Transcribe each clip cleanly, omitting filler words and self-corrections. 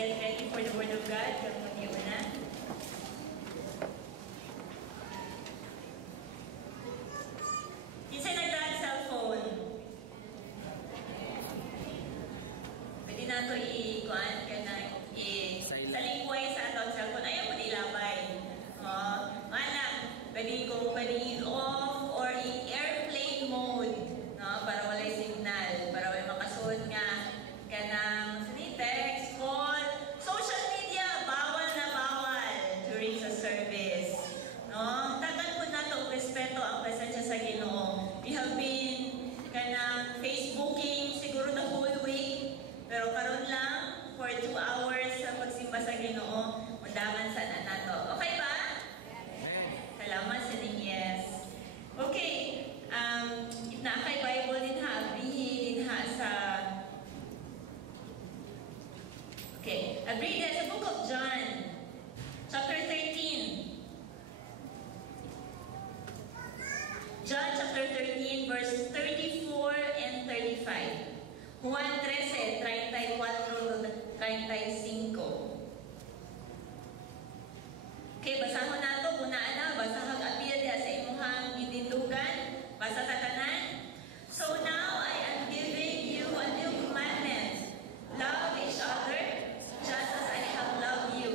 get ready for the Word of God. Kamuti una. Kinsay nagdaan cellphone? Pwede na ito i-kuan ka na sa lingkway sa atong cellphone. Ayaw mo ilabay. Mana, pwede i-off or i-airplane mode. No? Para walay signal. Para walay makasud nga kanang text, call, social media, bawal na bawal during sa service. No? Tagan po na ito respeto ang presensya sa Ginoo. We have been kanang Facebooking siguro the whole week, pero karon lang for 2 hours sa pagsimba sa Ginoo, undangan sa nato. Okay ba? Salamat sa inyong yes. Okay, na kay Bible din ha, bihi din ha sa okay, I read it sa book of John, chapter 13. John chapter 13, verse 34 and 35. Juan 13, 34 to 35. Okay, basahon na ito. Kunaan na, basahag appeal sa imuhang gitindugan. Basa sa tanan. So now I am giving you a new commandment. Love each other just as I have loved you.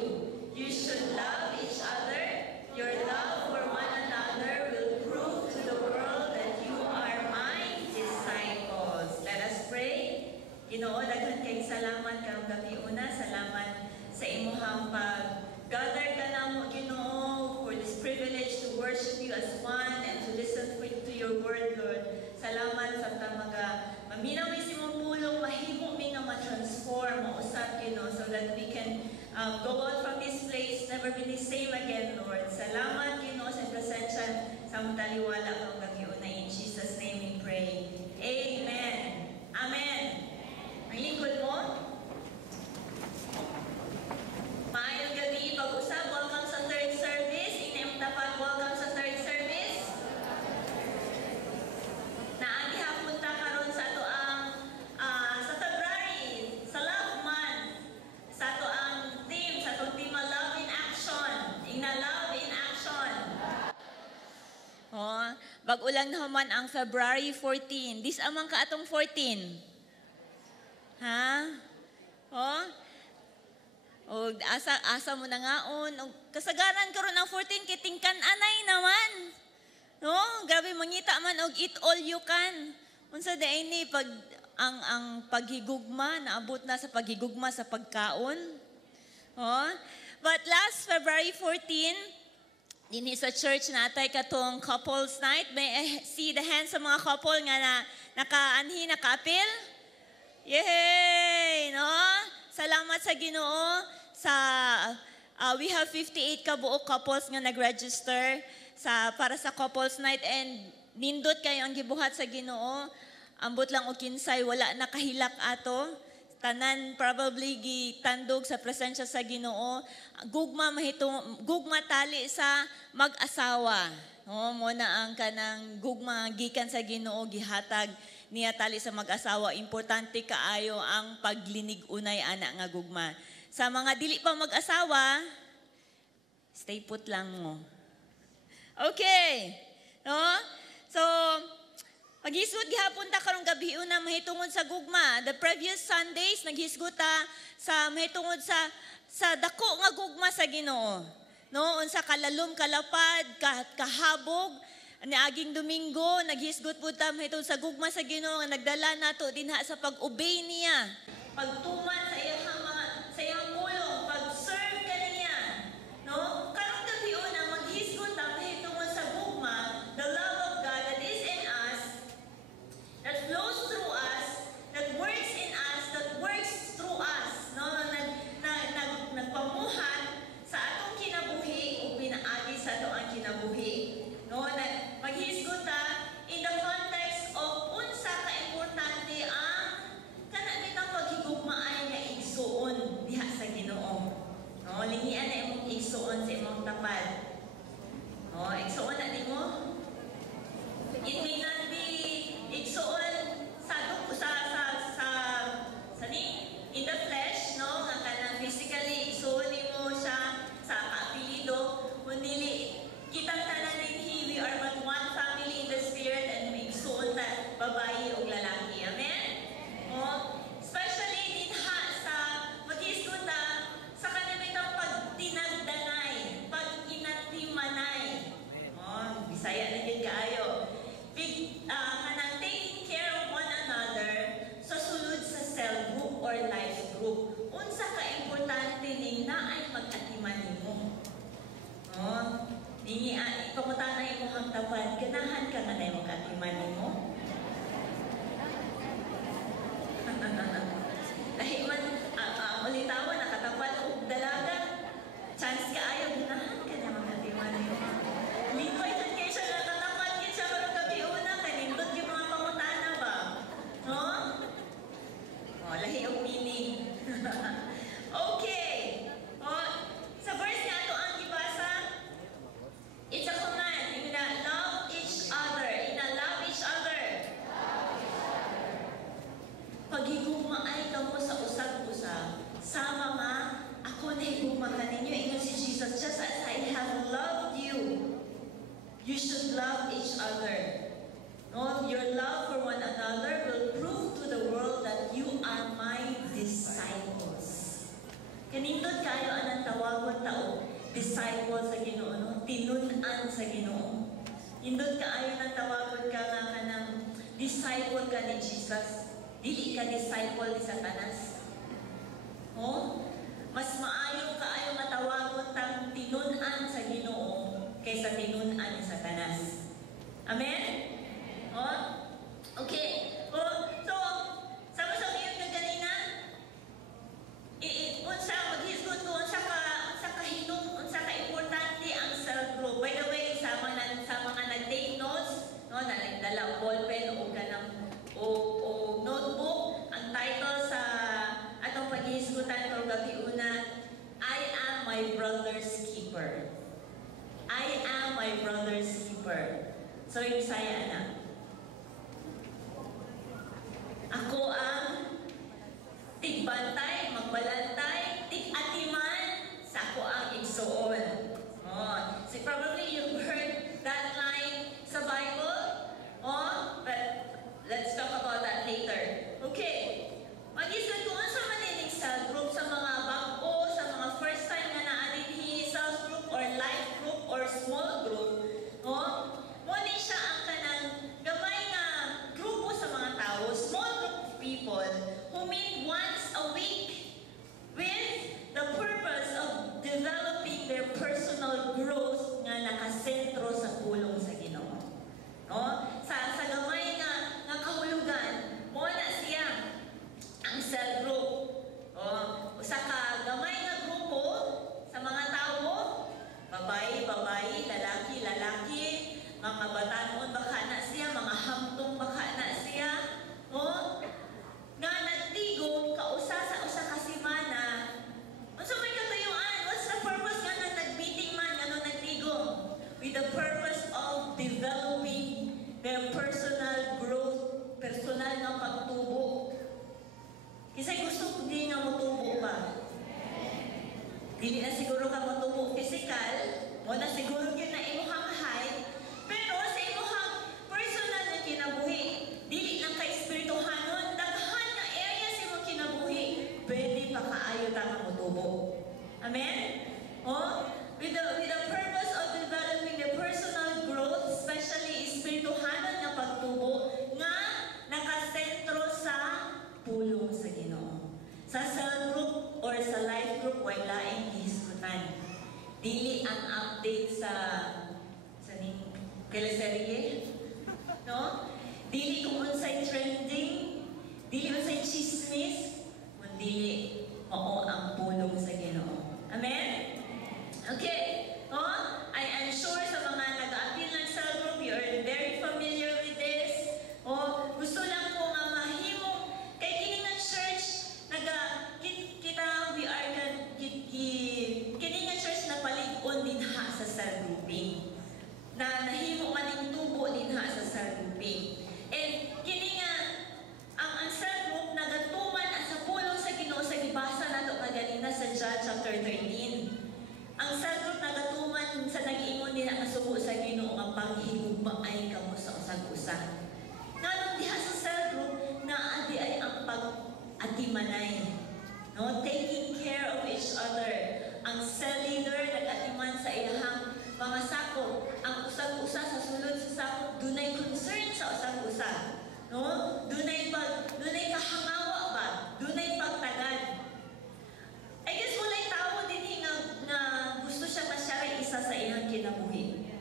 You should love each other. Your love for one another will prove to the world that you are my disciples. Let us pray. Ginoo, daghan kay salamat karong gabi una. Salamat sa imuhang pag-gather ka namo, Ginoo, for this privilege to worship you as one and to listen to your word, Lord. Salamat sa tamaga. Maminaw isimong pulong, mahimo mi nga ma-transform, mausap, Ginoo, so that we can go out from this place, never be the same again, Lord. Salamat, Ginoo, sa presensya sa mong taliwala kang gabi una. In Jesus' name we pray. Amen. Amen. Ang lingkod mo? Maayong gabi, pag-usap, welcome sa third service. Inyong tapat, welcome sa third service. Naagi hapon ta karon sa ato ang sa February, sa Love Month. Sa ato ang theme, sa atong tema Love in Action. Ingna Love in Action. Bag-ulang naman ang February 14. This amang ka atong 14. Ha? O asa mo na ngaon. Kasagaran karon ang 14 kay tingkan anay naman. No, grabe mangita man og eat all you can. Unsa day ni pag ang paghigugma naabot na sa paghigugma sa pagkaon. But last February 14, dinhi sa church natay katong couples night. May see the hands sa mga couple nga na naka-apil. Yay! No? Salamat sa Ginoo sa we have 58 kabuok couples nga nag-register para sa couples night and nindot kayo ang gibuhat sa Ginoo. Ambot lang og kinsay wala nakahilak ato. Tanan probably gitandog sa presensya sa Ginoo. Gugma tali sa mag-asawa. Mo na ang kanang gugma gikan sa Ginoo gihatag niya tali sa mag-asawa. Importante kaayo ang paglinig unay ana nga gugma. Sa mga dili pa mag-asawa, stay put lang mo. Okay. No? So, paghisgot gihapon ta karong gabi una mahitungod sa gugma. The previous Sundays naghisgot ta sa mahitungod sa dako nga gugma sa Ginoo. No, unsa kalalom kalapad, kahabog. Niaging Domingo, naghisgot po ta mahitungod sa gugma sa Ginoo nga nagdala nato dinha sa pag-obey niya. Pagtuman sa iyang pulong, pag-serve kaniya. No? Karong gabi una maghisgot ta mahitungod sa gugma, the love of God that is in us, that flows through us, that works in us, that works through us. No? Nagpamuhat sa atong kinabuhi o pinaagi sa atong kinabuhi. No? Maghisgot ta in the context of unsa ka importante ang kanang paghigugmaay nga pangutan na imong tapad, ganahan ka nga na imong katiman mo. Lahi man, ulitawan, nakatapad o dalaga, chance ka ayaw, ganahan ka na imong katiman mo. Lingkoy dyan kayo siya nakatapad, kayo siya marong gabi una, kanindot yung mga pangutan na ba? No? O, lahi ang meaning. Okay. O, sa verse nga ito ang gibasa, it's a command. Love each other. Love each other. Paghigugmaay ka mo sa usag-usag, sama nga, ako na higugma ka ninyo. Ingon si Jesus, just as I have loved you, you should love each other. No? Your love for one another will prove to the world that you are my disciples. Kanindot kayo anang tawagon tao, disciple sa Ginoo, no? Tinunan sa Ginoo. Indot kaayo nang tawagon ka nga ka ng disciple ka ni Jesus. Dili ka disciple ni Satanas. Oh? Mas maayo kaayo nga tawagon tang tinunan sa Ginoo kaysa tinunan ni Satanas. Amen? Oh? Okay. Oh, so, sama-sama yun ka kanina, unsa maghisgot ko unsa ka importante ang cell group. By the way, sa mga nag-take notes, no, na nagdala ballpen o kanang o notebook, ang title sa atong paghisgutan ko gabi una, I am my brother's keeper. I am my brother's keeper. So yung saya na. Ako ang tigbantay, magbalantay, tig-atiman sa ako ang igsuon. Oh, so probably you've heard that line sa Bible. Oh, but let's talk about that later. Okay. Mag-isip ko sa manining cell group sa mga bago, sa mga first time na naaninihi cell group or life group or small group. Oh, muna siya ang kanang gamay nga grupo sa mga tao, small group of people who meet once a week with the purpose of developing their personal growth nga nakasentro sa pulong sa Ginoo. No? Sa gamay nga kahulugan, mo na siya ang cell group. Sa gamay nga grupo sa mga tao, babae, lalaki, mga batanon baka na siya, mga hamtong baka na siya. Nga nagtigom kausa sa usa ka semana. Unsa may katuyuan? What's the purpose nga na nag-meeting man ano nagtigom? With the purpose of developing their personal growth, personal nga pagtubo. Kisay gusto ko di nga motubo ba? Dili na siguro ka motubo physical, mo na siguro yun na imuhang height, pero sa imuhang personal na kinabuhi, dili lang ka espirituhanon, daghan na area sa imong kinabuhi, pwede pa kaayo ta nga motubo. Amen? With the purpose of developing the personal growth, especially espirituhanon na pagtubo, nga nakasentro sa pulong sa Ginoo. Sa cell group or sa life group, way laing gihisgutan. Dili ang update sa ning teleserye, no? Dili kung unsay trending, dili unsay chismis, kundi mao ang pulong sa Ginoo. Amen? Okay. I am sure sa mga nag-a-appeal ng cell group, you are very familiar with this. Gusto lang ko nga mahimong kay kini nga church we are kini nga church na palig-on dinha sa cell grouping. Na nahimo man ning tubo dinha sa cell grouping. And kini nga ang cell group nagatuman sa pulong sa Ginoo sa gibasa nato kaganina sa John chapter 13. Ang cell group nagatuman sa nag-ingon din ang subo sa Ginoo nga paghigugmaay kamo sa usag-usa. Nganong diha sa cell group naa di ay ang pag-atimanay. No, taking care of each other. Ang cell leader nag-atiman sa ilahang mga sakop. Ang usag-usa sa sulod sa sakop, dunay concern sa usag-usa. No? Dunay kahangawa ba? Dunay pagtagad. I guess walay tao din nga gusto siya isa sa iyang kinabuhi.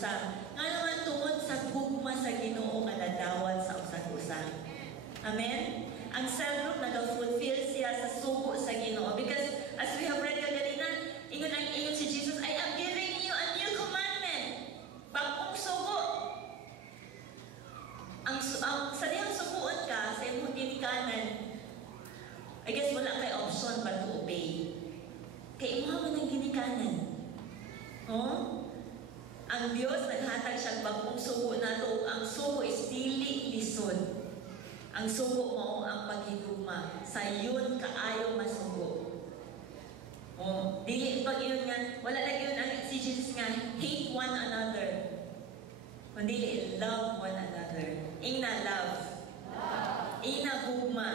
usa. Nga naman tungod sa gugma sa Ginoo kadadawat sa usag-usa. Amen? Ang cell group nag-fulfill siya sa sugo sa Ginoo. Because as we have read kaganina, ingon si Jesus, I am giving you a new commandment. Bagong sugo. Sa dihang suguon ka, sa imong ginikanan, I guess wala kay option but to obey. Kay imo man ang ginikanan. Oh? Ang Dios naghatag siya bagong sugo nato. Ang sugo is dili lisod. Ang sugo mo ang paghigugma. Sayon kaayo masugo. Oh, dili pag iyon nga, wala lagi yun ang si Jesus nga, hate one another. Kundi love one another. Ingna love. Ingna gugma.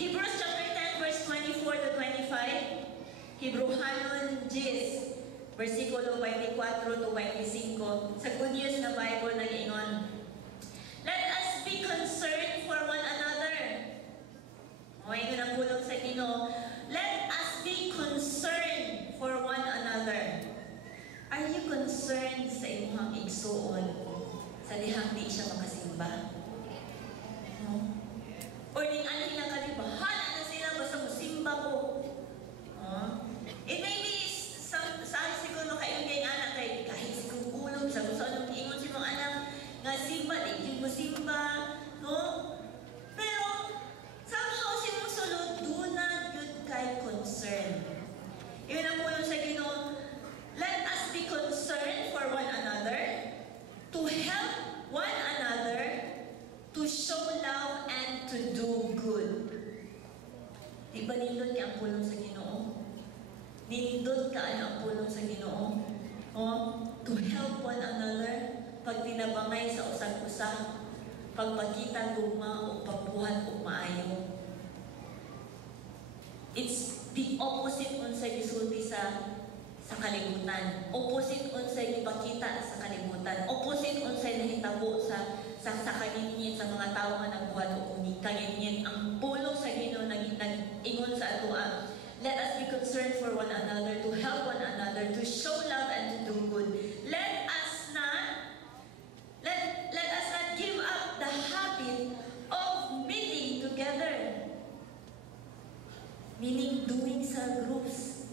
Hebrews chapter 10 verse 24 to 25. Hebrehanon 10 versikulo 24 to 25. Sa Good News na Bible nag-ingon, let us be concerned for one another. O, ingon ang pulong sa Ginoo. Let us be concerned for one another. Are you concerned sa imong igsuon sa dihang di siya makasimba? No? Or ning aning lang kalibahan na sila basta musimba ko. It may be saan siguro kayo kay anak kay kahit siguro ulog sa gusto anong ingon si mong anak nga simba, di mo simba, no? Pero somehow si mong sulod, do not good kay concern. Yun ang pulong sa Ginoo. Let us be concerned for one another, to help one another, to show love and to do good. Di ba nindot ka ang pulong sa Ginoo? Nindot ka ang pulong sa Ginoo? To help one another, pag tinabangay sa usag-usa, pagpakita gugma o pagbuhat o maayo. It's the opposite unsay gisulti sa kalibutan. Opposite unsay gipakita sa kalibutan. Opposite unsay nahitabo sa kaginyin sa mga tawo nga nagbuhat o kaginyin. Ang pulong sa Ginoo nag-ingon sa ato let us be concerned for one another, to help one another, to show love and to do good. Let us not give up the habit of meeting together. Meaning doing sa groups.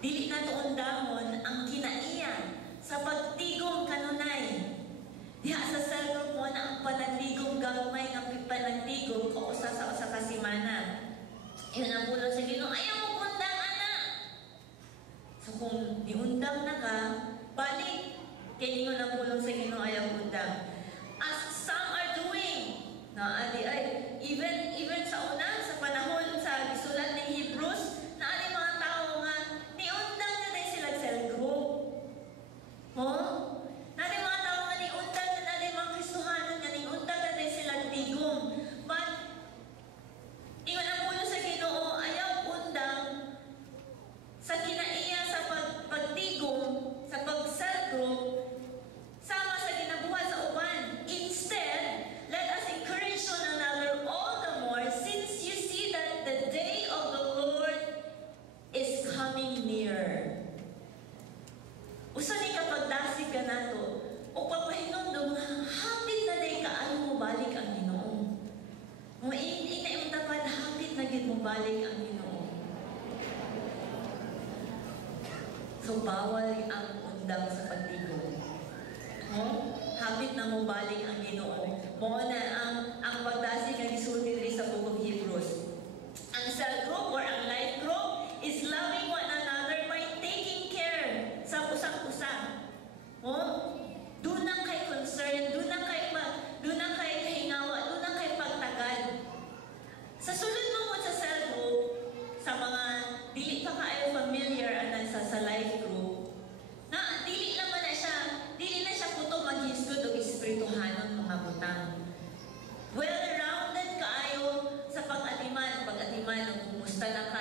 Dili na tuundamon ang kinaiya sa pagtigom kanunay. Diha sa cell group mo na ang panagtigom gagmay ng panagtigom ko sa kasimana. Yun ang pulong sa Ginoo, ayaw mo undang, anak. So kung diundang na ka, balik. Kaya yun ang pulong sa Ginoo, ayaw undang. As some are doing, na adi ay, even sa una, sa panahon sa gisulat ng Hebrews, na adi mga tao nga, niundang na din sila cell group. Na adi mga tao nga niundang na adi mga Kristohanon nga niundang na din sila tigom. But, ingon ang pulong sa Ginoo, ayaw undang sa kinaiya sa pagtigom, sa pag-cell group, sama sa ginabuhat sa uban. Instead, let us encourage one another all the more since you see that the day of the Lord is coming near. Usa ni kapag dasig ka nato, o papahinundong, hapit na day kaan mo balik ang Ginoo. Ina yung dapat hapit na gid mo balik ang Ginoo. So bawal ang undang sa pagtigom. Hapit na mo balik ang Ginoo. Mo na ang pagdasig nga gisulti diri sa Book of Hebrews. Ang cell group or ang life group is loving one another by taking care sa usang-usa. Do na kay concern, do na kay kahingawa, do na kay pagtagal. Sa sulod mo sa cell group, sa mga dili pa kaayo familiar anan sa life group, na dili na siya puto maghisgod o espirituhanon mga butang. Well-rounded kaayo sa pag-atiman, kumusta na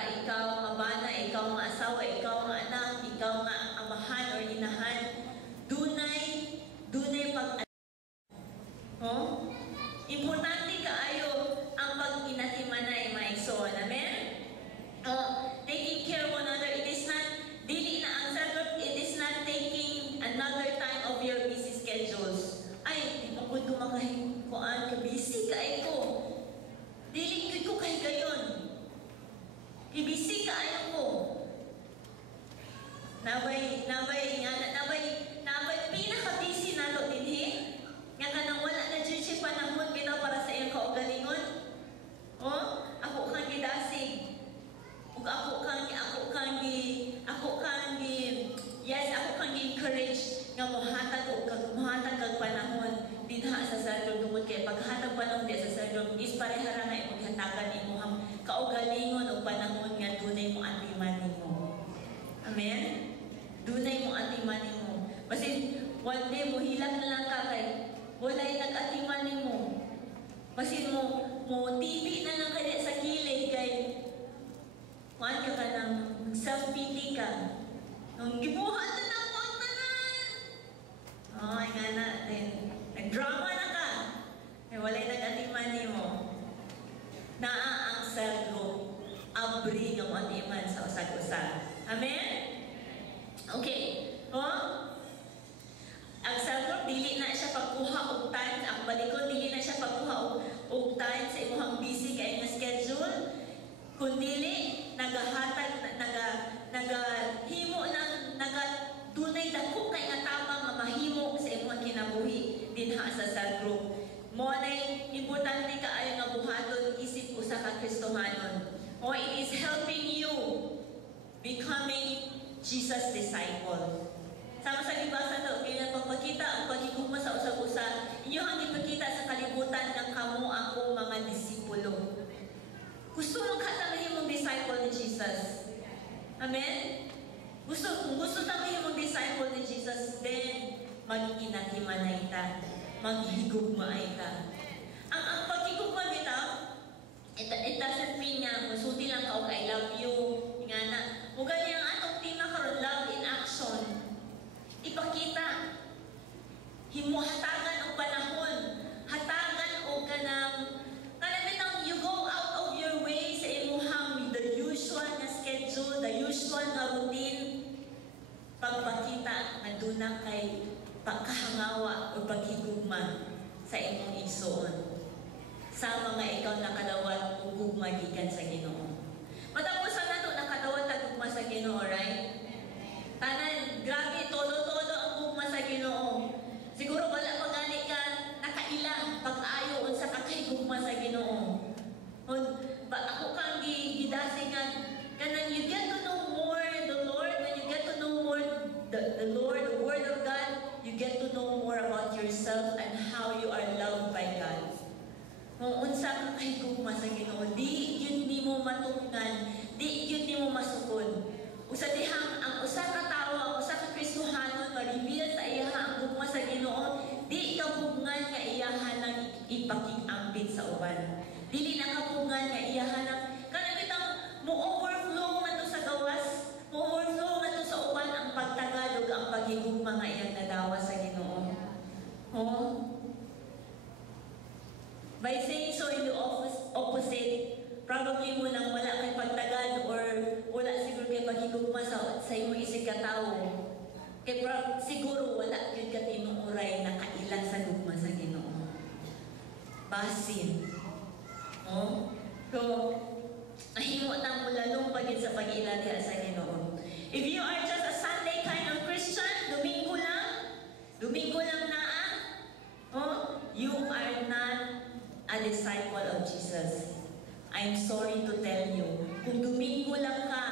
Nabay pinaka-busy nato dinhi. Nga kanang wala na jud siya panahon bitaw para sa iyong kaugalingon. Oh, ako kang gidasig. Ug ako kang encourage nga mohatag kag panahon dinha sa Sadrog tungod kay paghatag panahon di sa Sadrog is parehara nga ipaghatagan imong kaugalingon ug panahon nga dunay mo atiman nimo. Amen. Dunay mo atiman nimo. Basin one day mo hilak na lang ka kay walay nag-atiman nimo. Basin mo tibi na lang kaya sa kilid kay kuan ka nang self-pity ka. Nung gibuhat na ang tanan. Ay nga na, then nag-drama na ka. Kay walay nag-atiman nimo. Naa ang Sadrog abri ng atiman sa usag-usag. Amen? Okay. Ang Sadrog dili na siya pagkuha og time. Ang balikon dili na siya pagkuha og time sa imong busy kay nga schedule. Kundili nagahatag nagahimo ng dunay dako kay nga tama nga mahimo sa imong kinabuhi dinha sa Sadrog. Mo nay importante kaayo nga buhaton isip usa ka Kristohanon. It is helping you becoming Jesus disciple. Sama sa gibasa ta kay pagpakita ang pagigugma sa usag-usa, inyo ang ipakita sa kalibutan ng kamo ako mga disipulo. Gusto mo katamahin mong disciple ni Jesus? Amen? Gusto tamahin mong disciple ni Jesus, then mag-inatimanay ta, maghigugmaay ta. Ang pagigugma bitaw, it doesn't mean nga musulti lang ka og I love you, nga na. Ugali ang atong tema karon, love in action. Ipakita, himuhatagan ang panahon, hatagan o kanang you go out of your way sa imuhang the usual na schedule, the usual na routine, pagpakita nga dunang kay pagkahangawa o paghigugma sa imong igsoon. Sa mga ikaw nakadawat o gugma gikan sa Ginoo. Matapos ang nato nakadawat na gugma sa Ginoo, right? Tanan, grabe, todo-todo ang gugma sa Ginoo. Siguro wala pa gani ka nakailang pag-ayo unsa ka kay gugma sa Ginoo. Ako kang gidasingan kanang you get to know more the Lord, when you get to know more the Lord, the Word of God, you get to know more about yourself and how you are loved by God. Kung unsa ka kay gugma sa Ginoo, di yun ni mo matungnan, di yun ni mo masukod. Usa dihang ang usa ka tawo, ang usa ka Kristohanon ma-reveal sa iyaha ang gugma sa Ginoo, di ka bugngan nga iyaha nang ipakig-ambit sa uban. Dili na ka bugngan nga iyaha nang kanang bitang mo overflow man to sa gawas, mo overflow man to sa uban ang pagtagalog ang paghigugma nga iyang nadawa sa Ginoo. By saying so in the opposite, probably mo nang wala kay pagtagad or wala siguro kay paghigugma sa imong isig ka tawo. Kay siguro wala gyud ka tinuoray na kailan sa gugma sa Ginoo. Basin. So, mahimo nang mulalong pagid sa pag-ila diha sa Ginoo. If you are just a Sunday kind of Christian, Domingo lang naa, you are not a disciple of Jesus. I'm sorry to tell you, kung Domingo lang ka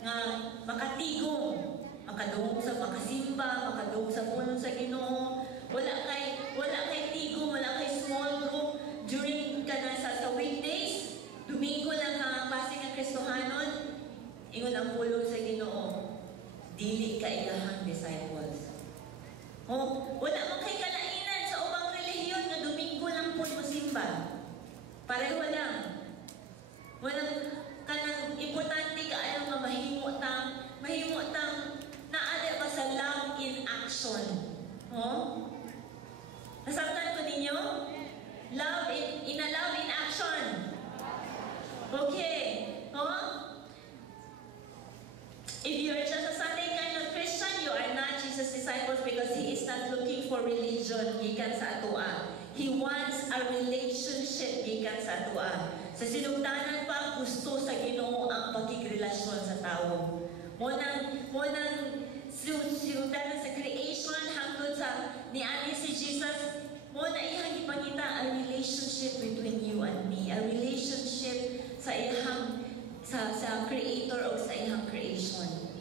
nga makatigong, makasimba, makadungog sa puno sa Ginoo, wala kay tigong, wala kay small group during ka na sa weekdays, Domingo lang ka base nga Kristohanon, ingon ang pulong sa Ginoo, dili ka iyahang disciples. Wala man kay kalainan sa ubang relihiyon nga Domingo lang po mosimba. Pareho lang. Walang kanang importante kaayo nga mahimo tang naade ba sa love in action. Nasabtan ko ninyo? Love in action. Okay. If you are just a Sunday kind of Christian, you are not Jesus' disciples because He is not looking for religion gikan sa atua. He wants a relationship gikan sa atua. Sa sinugdanan pa, gusto sa Ginoo ang pakigrelasyon sa tao. Mo nang sirutan sa creation hangtod sa niani si Jesus mo na iyang ipangita a relationship between you and me, a relationship sa iyang sa creator o sa iyang creation.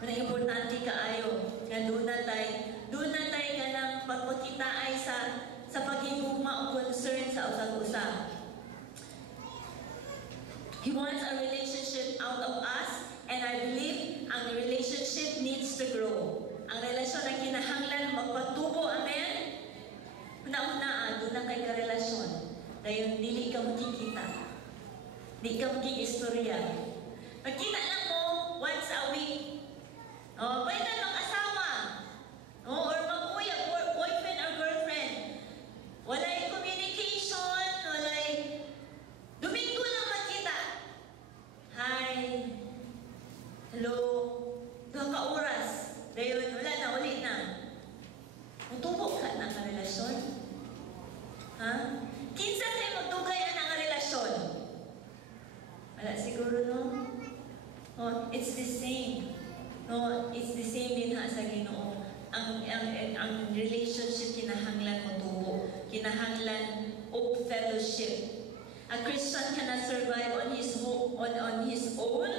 Muna importante kaayo nga doon na tayo ganang pagpakita ay sa paghigugma o concern sa usag-usa. He wants a relationship out of us, and I believe ang relationship needs to grow. Ang relasyon ay kinahanglan magpatubo, amen? Una-una, doon na kay karelasyon. Dahil dili ka makikita. Di ka makikistorya. Magkita lang mo once a week. O, pwede mag-asawa. O, or mag-uya, boyfriend or girlfriend. Walay communication, walay... Domingo lang magkita. Hi. Hello. Ka oras. Dahil wala na, ulit na. Magtubo ka na ang relasyon. Ha? Kinsa kayo magtugay ang relasyon? Wala siguro, no? Oh, it's the same. No, it's the same din ha sa Ginoo. Ang relationship kinahanglan mo tubo. Kinahanglan o fellowship. A Christian cannot survive on his own.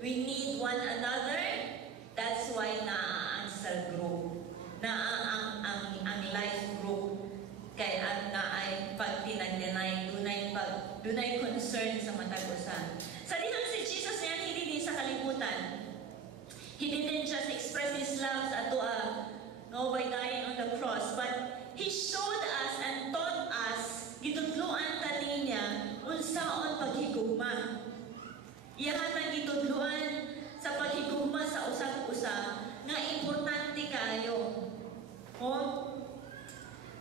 We need one another. That's why ang cell group. Ang life group. Kaya ay pag tinag-deny, dunay concern sa matag-usan. Sa dihang si Jesus niya, hindi din sa kalibutan. He didn't just express His love by dying on the cross, but He showed us and taught us, gitudluan tani niya, unsaon paghigugma. Iyahan ang gitudluan sa paghigugma sa usag-usa, nga importante kayo.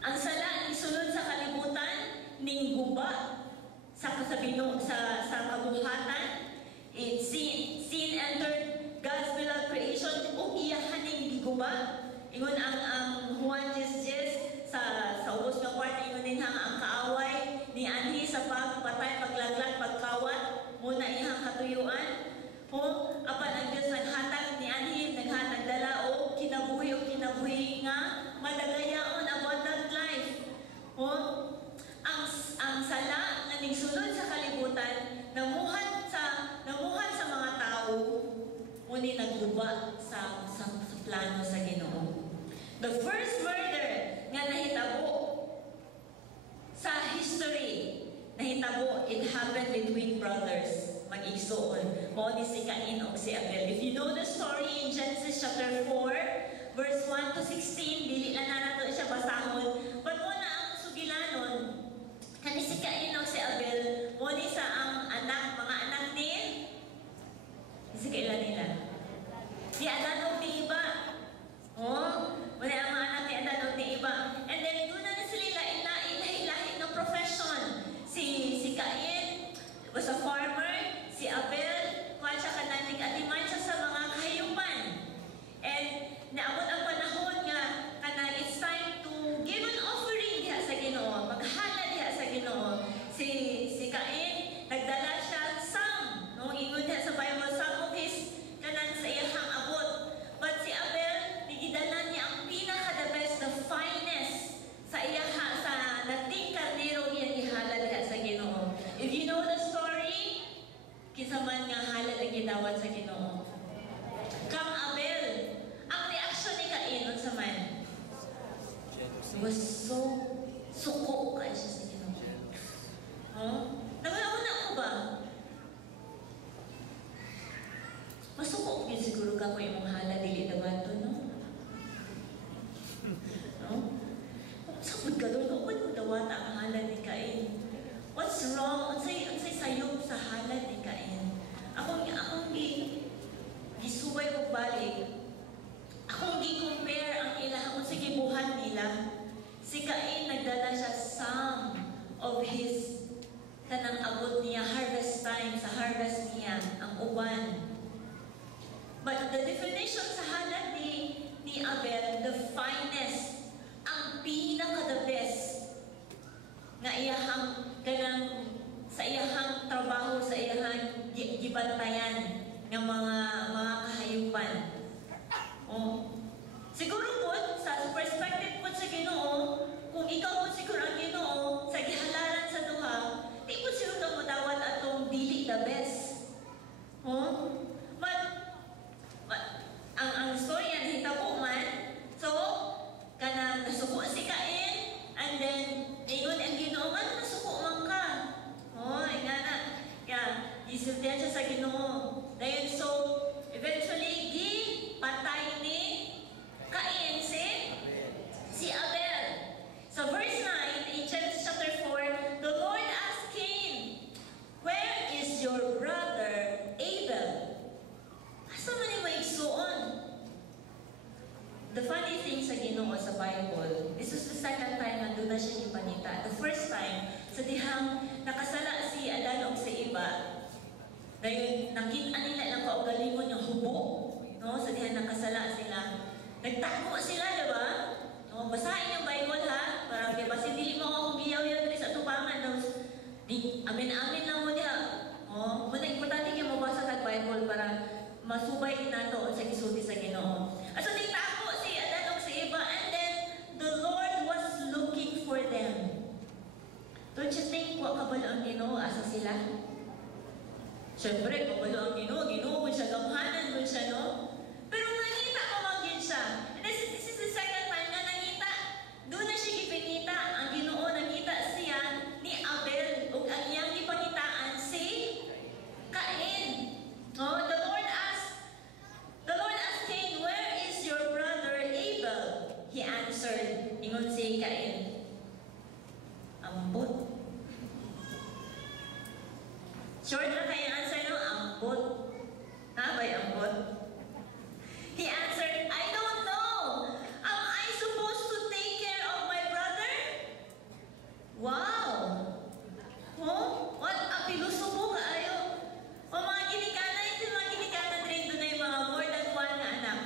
Ang sala ni sulod sa kalibutan, ning guba sa kabuhatan, sin entered God's beloved creation, o iyahan ning giguba. Ingon ang Juan 10:10 sa ubos nga kwarta, ingon din ang kaaway ni anhi sa pagpatay, paglaglag, pagkawat, muna iyang katuyuan. Apan ang Diyos naghatag ni anhi, nagdala o kinabuhi nga madagayaon abundant life. Ang sala nga ningsulod sa kalibutan, namuhat sa mga tao, muni nagduba sa plano sa Ginoo. The first murder nga nahitabo sa history, it happened between brothers, mag-igsoon. Mao ni si Cain ug si Abel. If you know the story in Genesis chapter 4, verse 1 to 16, dili lang na nato siya basahon. But mo na ang sugilanon, kani si Cain ug si Abel, mo ni sa mga anak ni si kailan nila? Di Adan o di Iba. Wala ang mga anak ni Adan o di Iba. And then, doon na sila lahi-lahi ng profession. Si Cain was a farmer. Si Abel, kuha siya kanantig-atiman siya sa mga kahayupan. And naabot ang panahon nga, it's time to give an offering diha sa Ginoo. Maghala diha sa Ginoo. Si Cain, nagdala siya some. Ingon diha sa Bible, some of his kanan sa iyang abot. But si Abel, nigidala niya ang pinaka-the best, the finest sa iyaha, sa nating karnero iyang ihala diha sa Ginoo. If you know the story, kisaman nga halal ang gidawat sa Ginoo. Kang Abel, ang reaksyon ni Cain unsa man? Was so suko ka siya sa Ginoo. Nagalauna ko ba? Masuko yun siguro ka ko yung hala dili dawato, no? Sabot ka doon, huwag mo dawata ang hala ni Cain. What's wrong? Unsay sayop sa hala ni Cain? Akong gisubay ko balik. Akong gi-compare ang ilang unsay gibuhat nila. Si Cain nagdala siya some of his kanang abot niya, harvest time, sa harvest niya, ang uban. But the definition sa halad ni Abel, the finest, ang pinaka-the best, nga iyahang kanang sa iyahang trabaho, sa iyahang gibantayan ng mga kahayupan. Nagtako sila, di ba? O, basahin yung Bible, ha? Para, di ba, hindi mo ako giyaw yan rin sa tubangan. Amin-amin lang mo niya. O, muna importante kayo mabasa sa Bible para masubay nato sa gisulti sa Ginoo. So, nagtako si Adan o si Eva, and then the Lord was looking for them. Don't you think, kabalo ang Ginoo, asa sila? Siyempre, kabalo ang Ginoo, Ginoo, kung siya gamhanan, kung siya, no? Pero nangita ko magin siya. And this is the second time na nangita. Doon na siya gipinita. Ang Ginoo, nangita siya ni Abel. Ug ang iyang gipangitaan si Cain. Oh, the Lord asked Cain, "Where is your brother Abel?" He answered, ingon si Cain, "Ambot." Short na kaya answer, no? Ambot. Ha, ba'y ambot? He answered, "I don't know. Am I supposed to take care of my brother?" Wow! Oh, what a pilusubo kaayo. O mga ginikanan, ito mga ginikanan rin doon ay mga more than one na anak.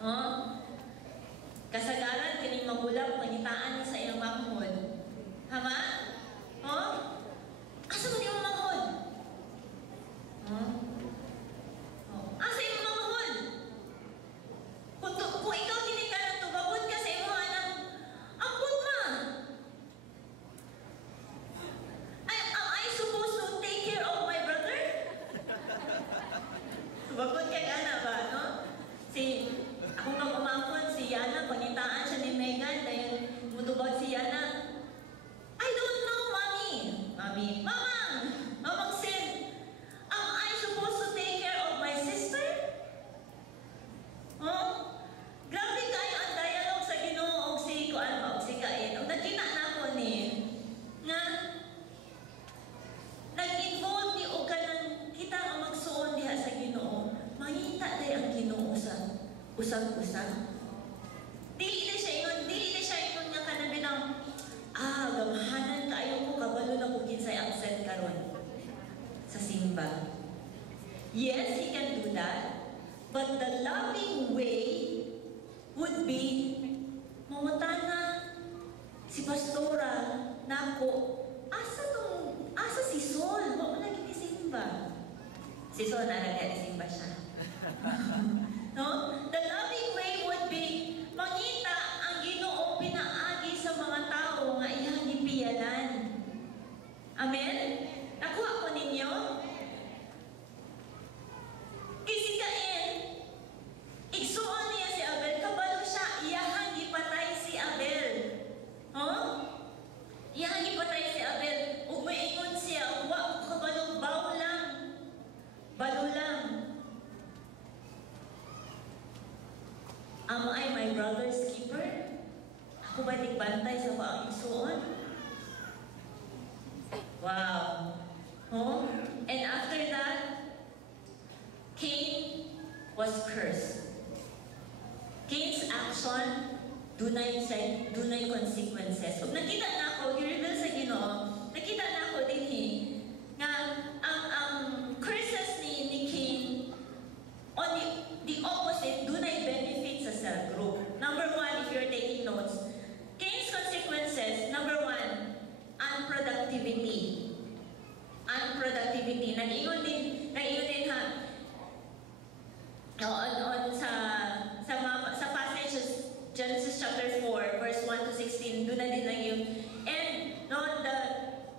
Oh? Kasagaran, kining magulang, pangitaan niya sa iyang manghod. Hama? Oh? Asa mo niyong manghod? Oh? Asa yung manghod? Kung ikaw ginikanan to, babod ka sa iyong anak, ambot ma! Am I supposed to take care of my brother? Babod ka gana ba, no? Ako nang umangkon, si Yana, pangitaan siya ni Megan, dahil mutubag si Yana, "I don't know, Mommy." Mommy, Mamang said, "Am I supposed to take care of my sister?" Oh? Grabe kayo ang dialogue sa Ginoo og si Cain. Ang nakita na ako ni, nga, nag-involve ni o ka ng kita ang magsuon diha sa Ginoo. Mahita day ang Ginoo sa usag-usag. Dili na siya ingon nga kanabi ng, gamhanan kaayo ko, kabalo na ko kinsay absent karon sa simba. Yes, he can do that, but the loving way would be, mawatana si Pastora nako, asa si Sol, mo lagi ni simba. Si Sol na nag-simba siya. No? The loving way would be, mangita ang Ginoo pinaagi sa mga tao nga iyang gipiyalan. Amen? Nakuha ko ninyo? Kasi Cain, igsuon niya si Abel, kabalo siya, iyahang gipatay si Abel. Huh? Iyahang gipatay si Abel, ug moingon siya, wa ko kabalo, balo lang. Am I my brother's keeper? Ako ba nagbantay sa baang isuon? Wow. Oh? And after that, Cain was cursed. Cain's action, dunay consequences. Ug nakita na ako, i-reveal sa Ginoo, nakita na ako din nga ang curses ni Cain, on the opposite, dunay benefit sa cell group. Number one, if you're taking notes, Cain's consequences, number one, unproductivity. Nag-ingon din ha, sa passages, Genesis chapter 4, verse 1 to 16, doon na din lang yun. And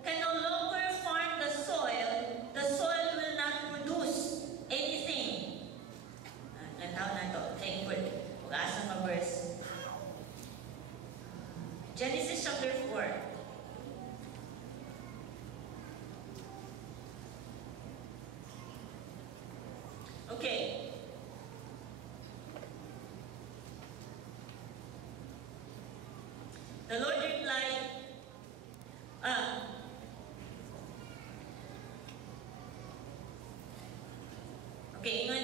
can no longer farm the soil will not produce anything. Lantaw na to, thank God. Huwag-asa ma verse. Genesis chapter 4. Okay. The Lord replied, okay, ingon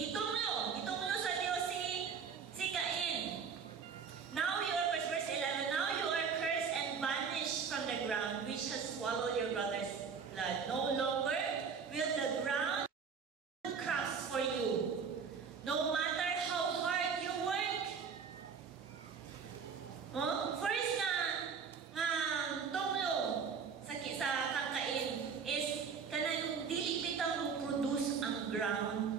gitunglo sa Dios si Cain. Now you are, verse 11, now you are cursed and banished from the ground which has swallowed your brother's blood. No longer will the ground crops for you. No matter how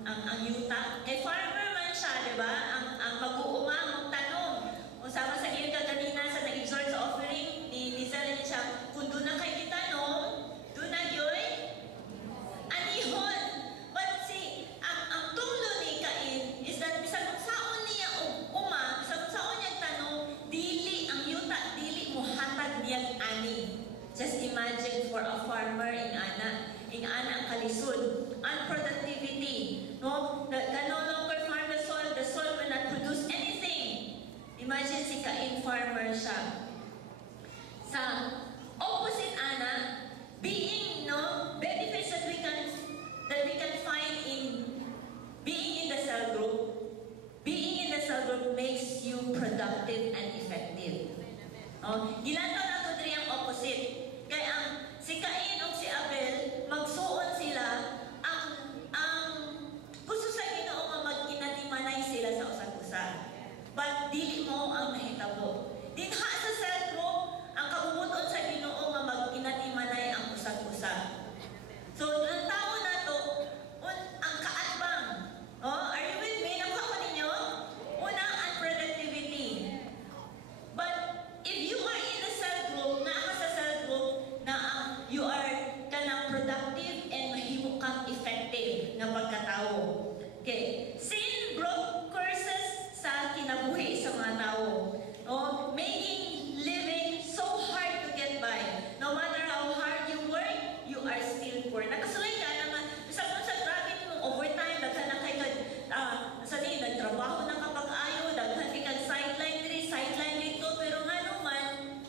ang yuta. Kay farmer man siya, di ba? Ang mag-uumang, magtanong. O sama sa iyo ka kanina sa nag-exhort sa offering, ni Zelly siya, kung doon na kayo tanong, doon na yoy, anihon. But see, ang tunglo ni Cain is that bisag kung saon niya uma, bisag kung saon niya tanong, dili ang yuta, dili mo hatag niyang ani. Just imagine for a farmer ing ana ang kalisod, unproductivity, no? Can no longer farm the soil will not produce anything. Imagine si Cain farmer siya. Sa opposite ana, being benefits that we can find in being in the cell group. Being in the cell group makes you productive and effective. Gilantaw na ito rin ang opposite. Kaya si Cain o si Abel, magsuon sila ang gusto sa Ginoo nga mag-inatimanay sila sa usag-usa. But dili mo ang nahitabo. Dinha sa cell group, ang kabubuton sa Ginoo nga mag-inatimanay ang usag-usa. So, ang tao na to, ang kaatbang. Are you with me? Nakuha ko ninyo? Una, unproductivity. But if you are in a cell group, sa cell group, you are kanang productive and mahimo kang effective na pagkatao. Okay. Sin brought curses sa kinabuhi sa mga tao. Making living so hard to get by. No matter how hard you work, you are still poor. Nakasuloy ka naman, bisag mo sa grabe mong overtime, daghan na kay nagtrabaho na kapag ayaw, daghan kay kag sideline diri, sideline dito, pero nga naman,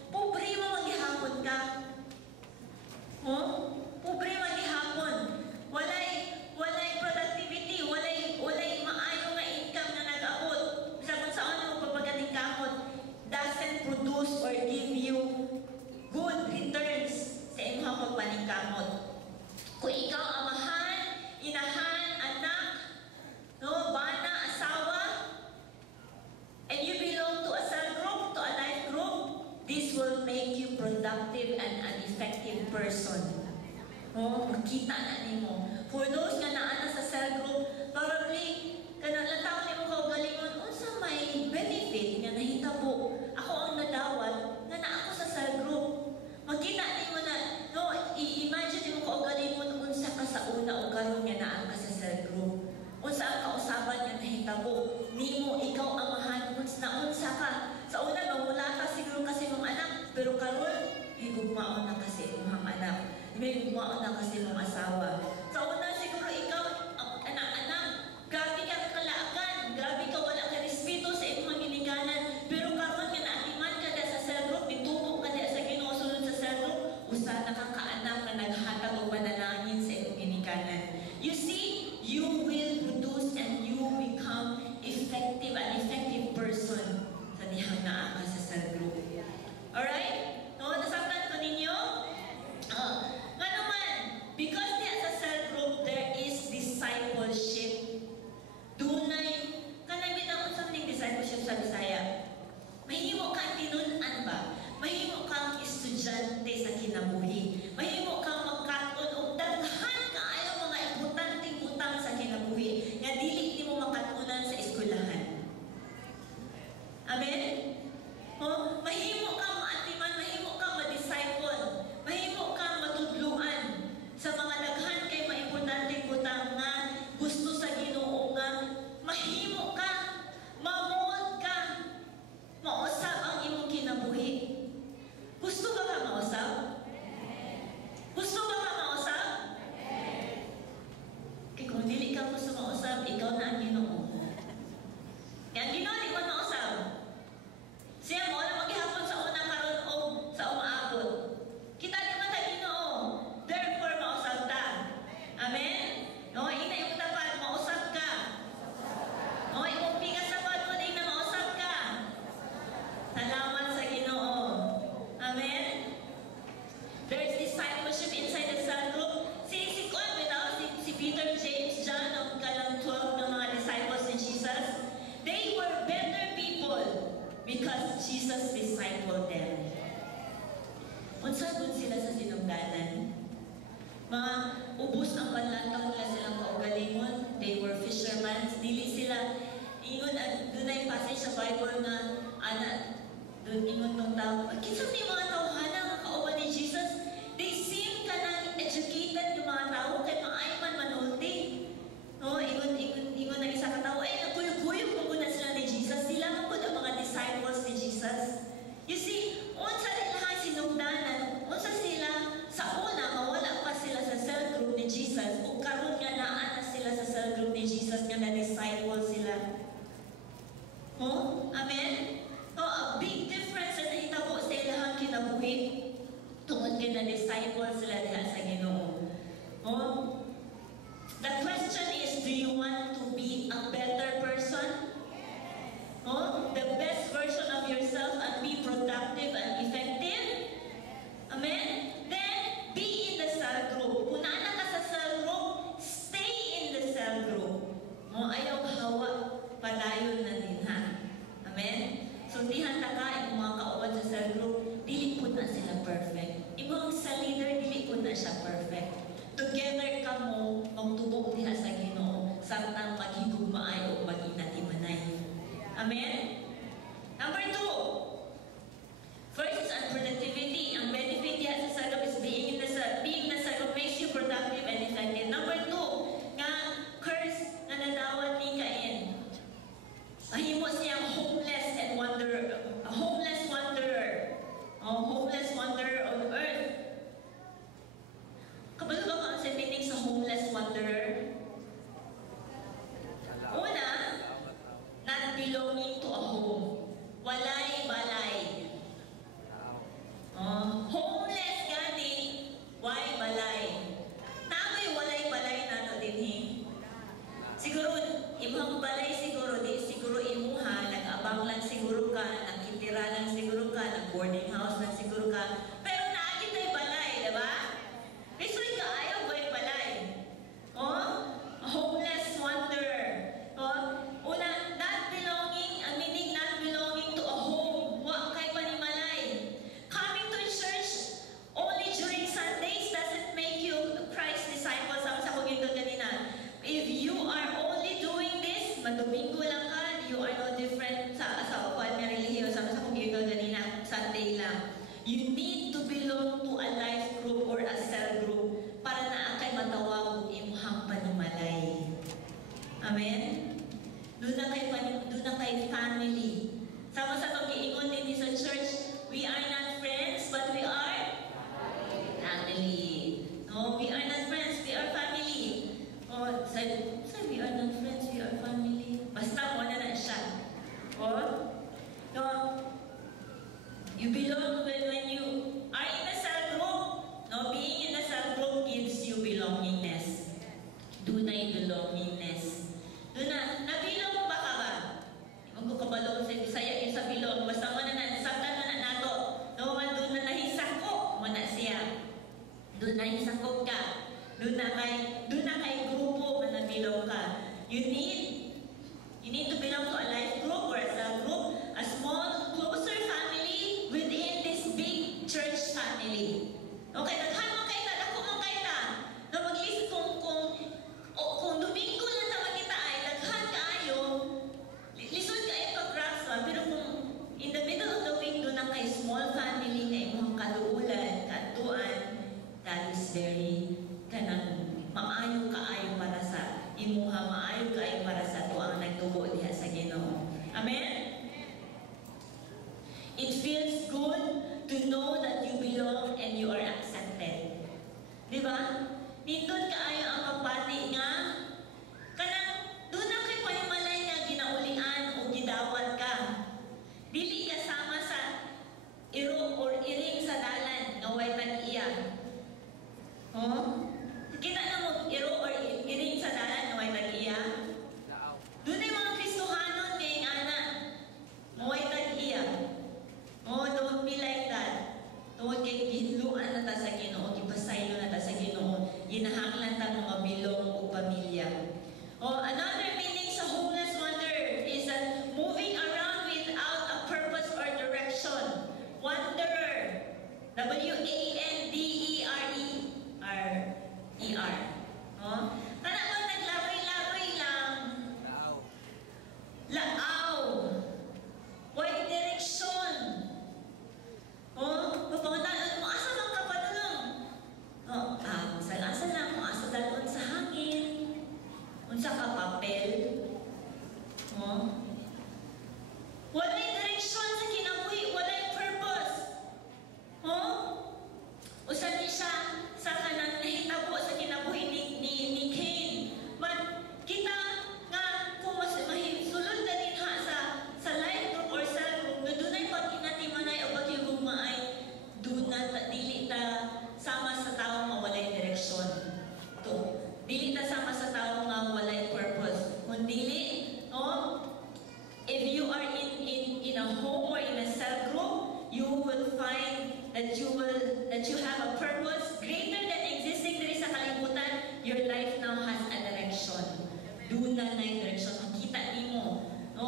pobre mo maghihapon ka. Pobre maghihapon. Walay productivity, walay maayo nga income na nag-abot. Bisag sa ano papagaling kamot, doesn't produce or give you good returns sa imong pagpaningkamot. Kung ikaw amahan, inahan, anak, bana, asawa, and you belong to a cell group, to a life group, this will make you productive and an effective person. Makita na nimo. For those nga naana sa cell group, probably, kanang tao nimo kaugalingon, unsa may benefit nga nahitabo. Ako ang nadawat, nga na ako sa cell group. Makita nimo na, i-imagine nimo kaugalingon, unsa ka sa una o karon nga naa ka sa cell group. Unsa ang kausaban nga nahitabo. Nimo, ikaw amahan, unsa ka. Sa una, mawala ka siguro kasi mong anak, pero karon, higugmaon na kasi mong anak. May higugmaon na kasi mong asawa. Sa una, siguro ikaw, anak-anak, grabe ka kalaakan, grabe ka wala ka respeto sa imong ginikanan, pero karon nga naatiman ka sa cell group, nitubo ka sa Ginoo sulod sa cell group, usa na kang kaanak na naghatag og panalangin sa imong ginikanan. You see, you will produce and you become effective, an effective person sa dihang naa ka sa cell group. Alright? Nasaktan ko ninyo? Nga naman, because diya sa cell group, there is discipleship. Dunay, kanay bitang something discipleship sa Bisaya. Mahimo kang tinunan ba? Mahimo kang estudyante sa kinabuhi. Mahimo kang magkaton o daghan kaayo mga importanteng utang sa kinabuhi nga dili nimo makatunan sa eskwelahan. Amen? Mahimo kang maatiman, mahimo kang ma-disciple, mahimo kang matudluan sa mga daghan kay maimportanteng butang nga gusto sa Ginoo nga mahimo ka, mamold ka, mausab ang imong kinabuhi. Gusto ba ka mausab? Gusto ba ka mausab? Kaya kung dili ka gusto mausab, ikaw na ang Ginoo. Kaya ang Ginoo, di mo mausab. Siya mo, na maghihapon sa unang karon o sa umaabot. Kita di man tayo Ginoo. Therefore, mausab ta. Amen? Ina yung tapat, mausab ka. Imong pigas sa pagod, ina mausab ka. Salamat sa Ginoo. Amen? There is discipleship inside the cell group. Si Peter, James, John, o kalang 12 ng mga disciples. dili sila ingon dunay passage sa Bible nga ana dun ingon tong tao kinsa ni mga tawhana nga kauban ni Jesus, they seem kanang educated yung mga tao kay maay man manulti. No, ingon ang isa ka tao ay nagkuyog-kuyog mo na sila ni Jesus, sila man pud ang mga disciples ni Jesus. You see, unsa nila sinugdanan, unsa sila sa una mawala pa sila sa cell group ni Jesus ug karon nga naa na sila sa cell group ni Jesus nga na disciple sila. Oh, amen. So a big difference na nahitabo sa ilahang kinabuhi tungod kay na disciple sila diha sa Ginoo. Oh, the question is, do you want to be a better person? Oh, the best version of yourself and be productive and effective? Amen? Then, be in the cell group. Kung naanak ka sa cell group, stay in the cell group. Mo ayaw hawa, padayon na din ha. Amen? So, dihan ta ka, yung mga kauban sa cell group, dili po na sila perfect. Ibang sa leader, dili po na siya perfect. Together ka mo, magtubok diha sa Ginoo, samtang maghigugmaay o mag-inatimanay. Amen? Number 2. First is unproductivity. Ang benefit diha sa sarap is being na sarap makes you productive and effective. Number 2, nga curse na nadawat ni Cain. Mahimo siyang hopeless and wanderer. A hopeless wanderer. Oh, hopeless wanderer on earth. Kabalo ba ang sa meaning sa homeless wanderer? Una, not belonging to a home. Walay balay. Homeless gani, why balay? Namoy walay balay na to dinhi. Siguro, imong balay siguro, di siguro imuha, nag-abang lang siguro ka, nakitira lang siguro ka, nag-boarding house lang siguro ka, pero naagit ay balay, diba? Risoy ka, ayaw ko yung balay. Homeless wanderer. Una, not belonging, meaning not belonging to a home. Wa kay panimalay. Coming to church only during Sundays doesn't make you Christ's disciple. Sama sa kong ito kanina. If you are only doing this, madomingo lang ka, you are no different sa upan na relihiyo. Sama sa kong ito kanina, Sunday lang. You need to belong to a life group or a cell group para na akay matawag imuhang panimalay. Amen? Doon na kay family. Sama sa pag-iingon din sa church, we are not friends, but we are family. No, we are not friends, we are family. Say we are not friends, we are family. Basta mo na siya. No, you belong when you are in a cell group. No, being in a cell group gives you belongingness. Dunay belongingness. Doon na, nabilong ba ka ba? Ibang ko kabalong sa Bisaya yung sa bilong. Basta mo na nasaktan mo na nato. No, doon na nahisakop mo na siya. Doon na hisakop ka. Doon na kay grupo na nabilong ka. You need to belong to a life group or a cell group, a small, closer family within this big church family. Okay, daghan mo kay ta, dako mo kay ta. No, mag-list kung Domingo lang ta makita ay daghan kaayo, lisod kaayo pag-graphs pero kung in the middle of the week doon ang kay small family na imong kaduulan, katuan, that is very kanang maayo kaayo para sa imuha, maayo kaayo para sa tuang nagtubo diha sa Ginoo. Amen? It feels good to know that you belong and you are accepted. Di ba? Nindot kaayo ang pagpati nga kanang doon na kay panimalay nga ginaulian o gidawat ka. Dili ka sama sa iro or iring sa dalan nga way tag-iya. Kita na mo iro or iring sa dalan nga way tag-iya. Doon ay mga Kristohanon ngayong ana way tag-iya. Don't be like that. Tungod kay gihluan na ta sa Ginoo, gipasaylo na ta sa Ginoo, ginahanglan unsa ka papel. Oh. Walay direksyon sa kinabuhi, walay purpose. Oh? Usa ni siya sa kanang nahitabo sa kinabuhi ni Cain. But kita nga kung mas mahisulod na din ha sa life group or cell group, na dunay pag-inatimanay o pag-hugmaay, dunay dili ta sama sa tao nga walay direksyon. To. Dili ta sama sa tao nga walay purpose. Kung dili, oh, if you are in a home or in a cell group, you will find that you have a purpose greater than existing diri sa kalibutan. Your life now has a direction. Duna na yung direction. Makita nimo, no?